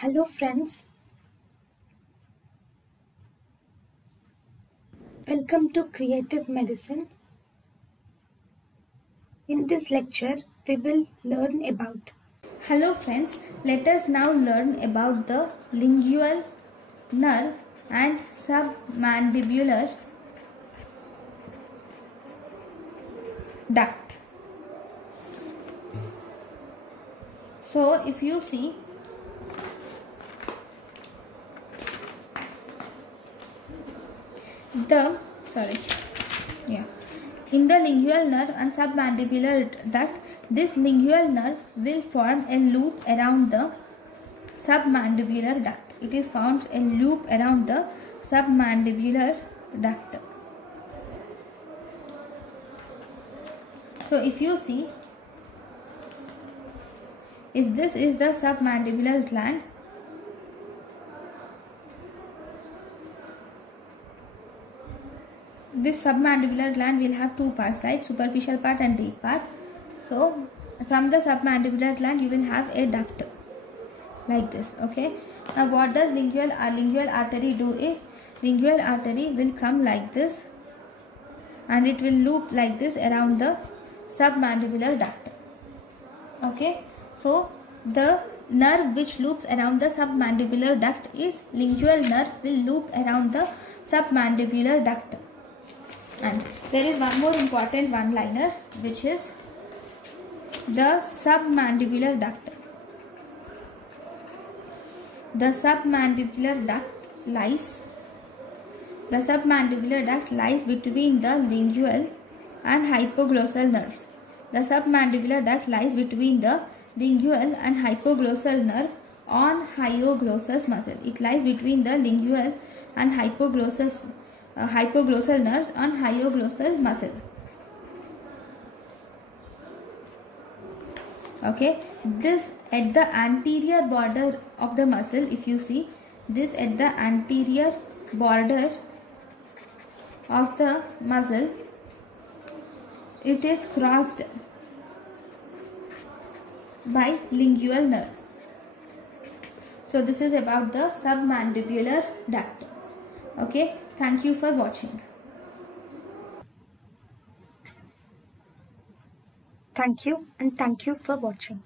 Hello friends, welcome to Creative Medicine. In this lecture, we will learn about. Hello friends, let us now learn about the lingual nerve and submandibular duct. So if you see, in the lingual nerve and submandibular duct, this lingual nerve will form a loop around the submandibular duct. It is forms a loop around the submandibular duct. So if you see, if this is the submandibular gland, this submandibular gland will have two parts, right? Superficial part and deep part. So from the submandibular gland you will have a duct like this. Okay, now what does lingual artery do is, lingual artery will come like this and it will loop like this around the submandibular duct. Okay, so the nerve which loops around the submandibular duct is lingual nerve will loop around the submandibular duct. And there is one more important one-liner, which is the submandibular duct. The submandibular duct lies between the lingual and hypoglossal nerves. The submandibular duct lies between the lingual and hypoglossal nerve on hyoglossus muscle. It lies between the lingual and hypoglossal nerves on hyoglossal muscle. Okay, this at the anterior border of the muscle, if you see, this at the anterior border of the muscle, it is crossed by lingual nerve. So this is about the submandibular duct. Okay, thank you for watching. Thank you for watching.